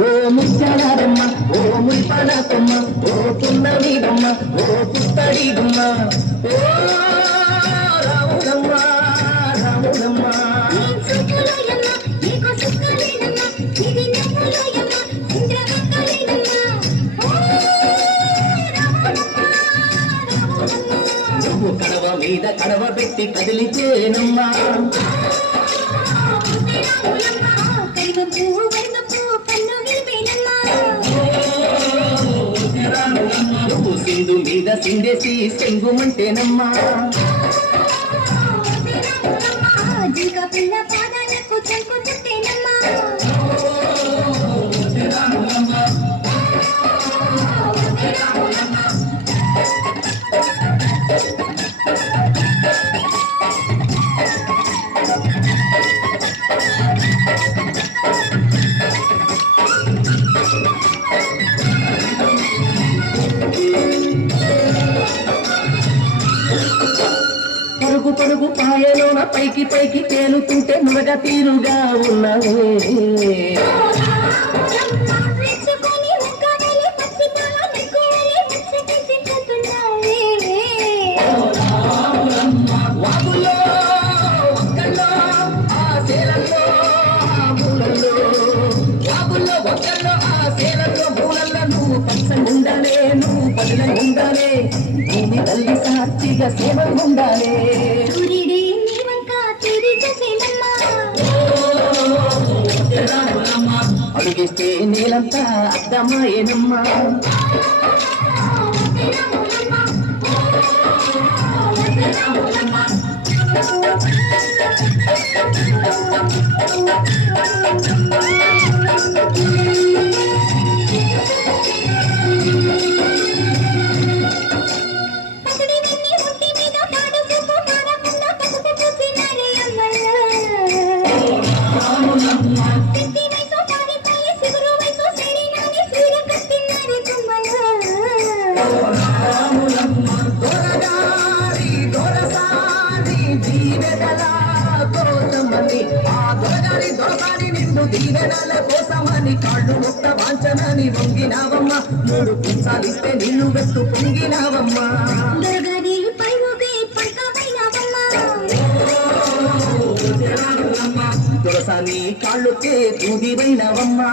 ఓ ముత్యాలమ్మ ఓ ముల్పాల కొమ్మ ఓ పున్నమి బొమ్మ ఓ పుత్తడి బొమ్మ ఓ రాములమ్మ రాములమ్మ నువ్వు కడవ మీద కడవ పెట్టి కదిలిచేనమ్మా నువ్వు సింధు మీద సిందేసి సెంగుమంటేనమ్మా పిల్ల పాదాలకు చెంపు చుట్టేనమ్మా పరుగు పరుగు పాయలోన పైకి పైకి తేలుతుంటే నురగ తీరుగా ఉన్నవే వాగుల్లో ఒక్కల్లో ఆ సేలల్లో మూలల్లో వాగుల్లో ఒక్కల్లో ఆ సేలల్లో మూలల్లో నువ్వు పచ్చగుండాలే నువ్వు పదిలంగుండాలే భూమి తల్లి సాక్షిగా సేవ ఉండాలే అడుగిస్తే నేలంతా అర్థమాయేనమ్మా దీవెనల కోసమని కాళ్ళు ఒక్క వాంచనని వంగినావమ్మ మూడు పుంసాలిస్తే నిన్ను వెత్తు పొంగినావమ్మా తులసాని కాళ్ళుకే తూదివైనవమ్మా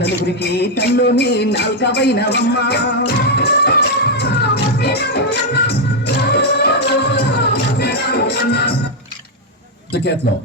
నలుగురికి తల్లోని నాల్కవైనవమ్మా Decathlon.